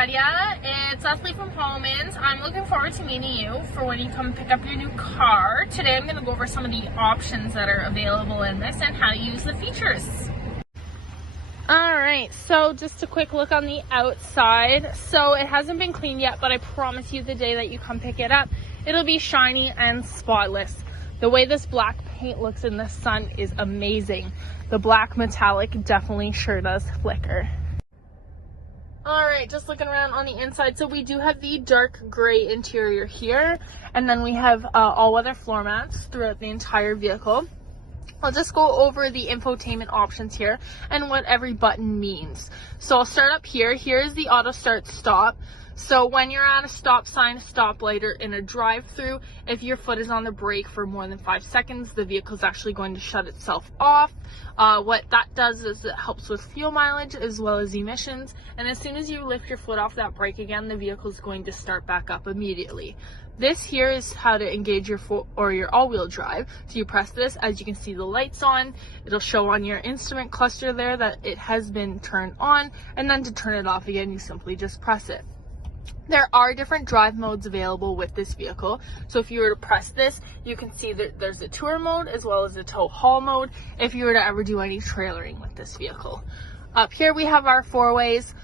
Nadia. It's Leslie from Holman's. I'm looking forward to meeting you for when you come pick up your new car. Today I'm going to go over some of the options that are available in this and how to use the features. Alright, so just a quick look on the outside. So it hasn't been cleaned yet, but I promise you the day that you come pick it up, it'll be shiny and spotless. The way this black paint looks in the sun is amazing. The black metallic definitely sure does flicker. Alright, just looking around on the inside, so we do have the dark gray interior here, and then we have all-weather floor mats throughout the entire vehicle. I'll just go over the infotainment options here and what every button means. So I'll start up here. Here is the auto start stop. So when you're at a stop sign, a stoplight, or in a drive-through, if your foot is on the brake for more than 5 seconds, the vehicle is actually going to shut itself off. What that does is it helps with fuel mileage as well as emissions. And as soon as you lift your foot off that brake again, the vehicle is going to start back up immediately. This here is how to engage your your all-wheel drive. So you press this, as you can see the lights on. It'll show on your instrument cluster there that it has been turned on. And then to turn it off again, you simply just press it. There are different drive modes available with this vehicle. So if you were to press this, you can see that there's a tour mode as well as a tow haul mode if you were to ever do any trailering with this vehicle. Up here we have our 4-ways.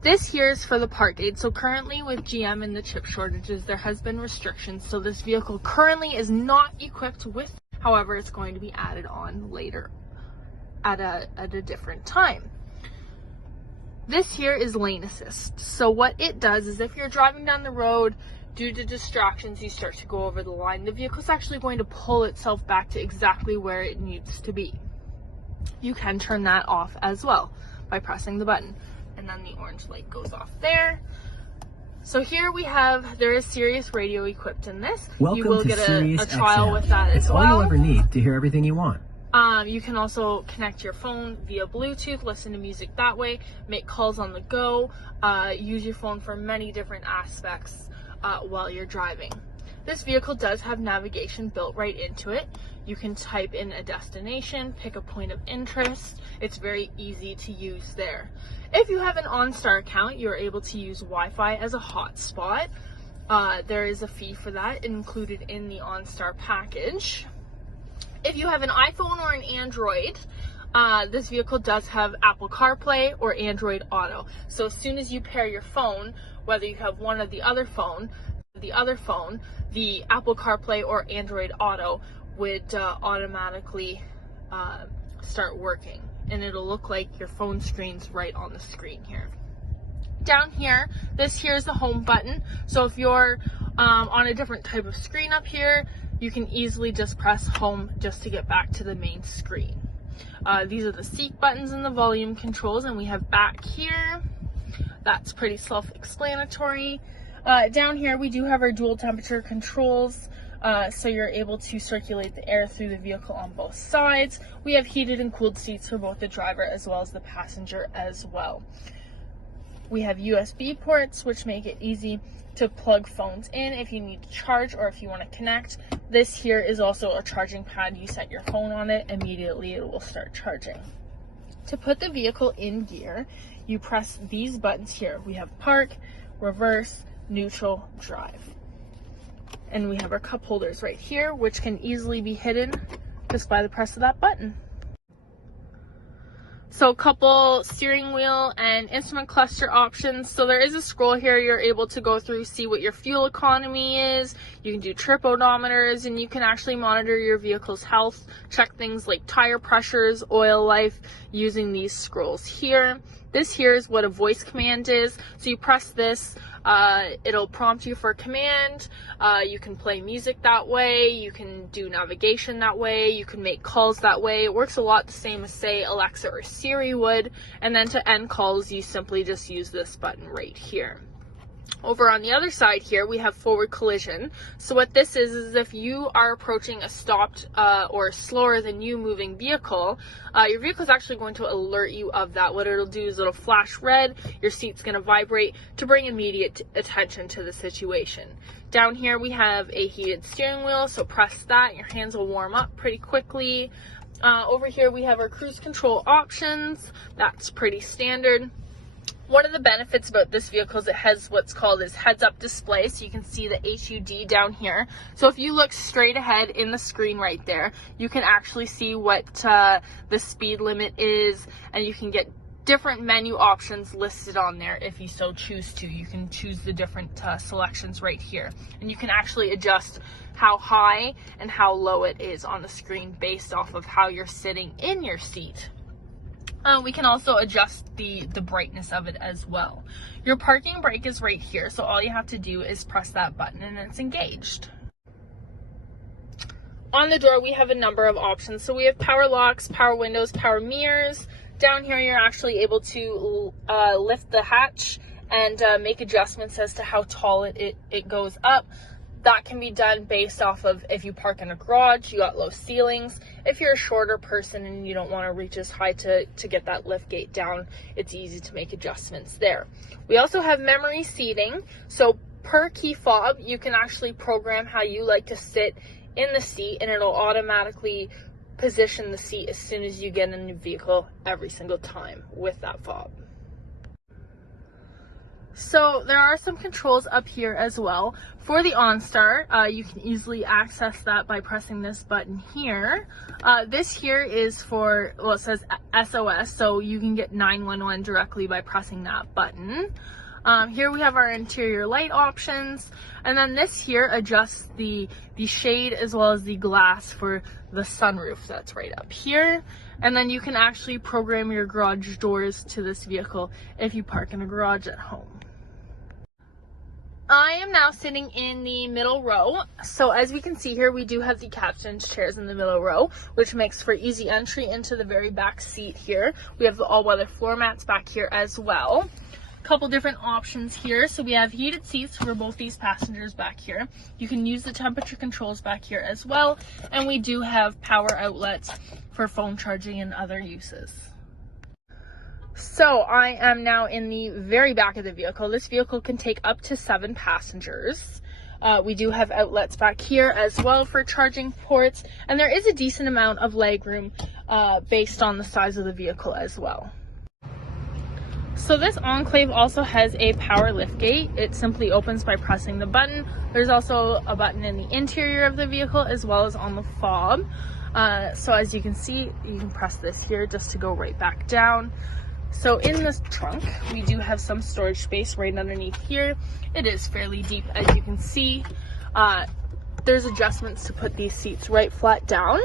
This here is for the part date. So currently with GM and the chip shortages, there has been restrictions. So this vehicle currently is not equipped with, however, it's going to be added on later at a different time. This here is lane assist. So what it does is if you're driving down the road, due to distractions, you start to go over the line, the vehicle's actually going to pull itself back to exactly where it needs to be. You can turn that off as well by pressing the button. And then the orange light goes off there. So here we have, there is Sirius radio equipped in this. Welcome you will to get Sirius a trial XM. with that as it's well. It's all you'll ever need to hear everything you want. You can also connect your phone via Bluetooth, listen to music that way, make calls on the go, use your phone for many different aspects while you're driving. This vehicle does have navigation built right into it. You can type in a destination, pick a point of interest. It's very easy to use there. If you have an OnStar account, you're able to use Wi-Fi as a hotspot. There is a fee for that included in the OnStar package. If you have an iPhone or an Android, this vehicle does have Apple CarPlay or Android Auto. So as soon as you pair your phone, whether you have one or the other phone, the Apple CarPlay or Android Auto would automatically start working. And it'll look like your phone screen's right on the screen here. Down here, this here is the home button. So if you're on a different type of screen up here, you can easily just press home just to get back to the main screen. These are the seat buttons and the volume controls, and we have back here. That's pretty self-explanatory. Down here we do have our dual temperature controls, so you're able to circulate the air through the vehicle on both sides. We have heated and cooled seats for both the driver as well as the passenger as well. We have USB ports, which make it easy to plug phones in if you need to charge or if you want to connect. This here is also a charging pad. You set your phone on it, immediately it will start charging. To put the vehicle in gear, you press these buttons here. We have park, reverse, neutral, drive. And we have our cup holders right here, which can easily be hidden just by the press of that button. So a couple steering wheel and instrument cluster options. So there is a scroll here you're able to go through, see what your fuel economy is. You can do trip odometers, and you can actually monitor your vehicle's health, check things like tire pressures, oil life, using these scrolls here. This here is what a voice command is. So you press this, it'll prompt you for a command. You can play music that way. You can do navigation that way. You can make calls that way. It works a lot the same as, say, Alexa or Siri would. And then to end calls, you simply just use this button right here. Over on the other side here, we have forward collision. So what this is if you are approaching a stopped or slower than you moving vehicle, your vehicle is actually going to alert you of that. What it'll do is it'll flash red, your seat's going to vibrate to bring immediate attention to the situation. Down here we have a heated steering wheel, so press that, your hands will warm up pretty quickly. Over here we have our cruise control options. That's pretty standard. One of the benefits about this vehicle is it has what's called its heads-up display, so you can see the HUD down here. So if you look straight ahead in the screen right there, you can actually see what the speed limit is, and you can get different menu options listed on there if you so choose to. You can choose the different selections right here, and you can actually adjust how high and how low it is on the screen based off of how you're sitting in your seat. We can also adjust the brightness of it as well. Your parking brake is right here, so all you have to do is press that button and it's engaged. On the door, we have a number of options. So we have power locks, power windows, power mirrors. Down here, you're actually able to lift the hatch and make adjustments as to how tall it goes up. That can be done based off of if you park in a garage, you got low ceilings. If you're a shorter person and you don't want to reach as high to get that lift gate down, it's easy to make adjustments there. We also have memory seating. So per key fob, you can actually program how you like to sit in the seat, and it'll automatically position the seat as soon as you get in the vehicle every single time with that fob. So there are some controls up here as well. For the OnStar, you can easily access that by pressing this button here. This here is for, well, it says SOS, so you can get 911 directly by pressing that button. Here we have our interior light options, and then this here adjusts the shade as well as the glass for the sunroof that's right up here. And then you can actually program your garage doors to this vehicle if you park in a garage at home. I am now sitting in the middle row. So as we can see here, we do have the captain's chairs in the middle row, which makes for easy entry into the very back seat here. We have the all-weather floor mats back here as well. Couple different options here. So we have heated seats for both these passengers back here. You can use the temperature controls back here as well. And we do have power outlets for phone charging and other uses. So I am now in the very back of the vehicle. This vehicle can take up to 7 passengers. We do have outlets back here as well for charging ports. And there is a decent amount of legroom based on the size of the vehicle as well. So this Enclave also has a power lift gate. It simply opens by pressing the button. There's also a button in the interior of the vehicle as well as on the fob. So as you can see, you can press this here just to go right back down. So in this trunk, we do have some storage space right underneath here. It is fairly deep, as you can see. There's adjustments to put these seats right flat down.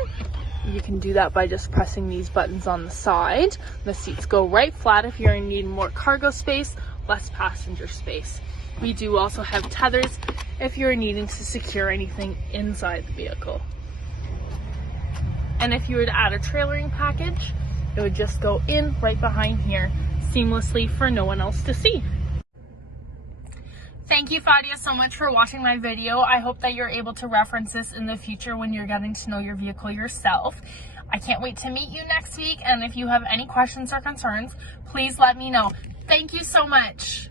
You can do that by just pressing these buttons on the side. The seats go right flat if you're in need of more cargo space, less passenger space. We do also have tethers if you're needing to secure anything inside the vehicle. And if you were to add a trailering package, it would just go in right behind here seamlessly for no one else to see. Thank you, Fadia, so much for watching my video. I hope that you're able to reference this in the future when you're getting to know your vehicle yourself. I can't wait to meet you next week, and if you have any questions or concerns, please let me know. Thank you so much.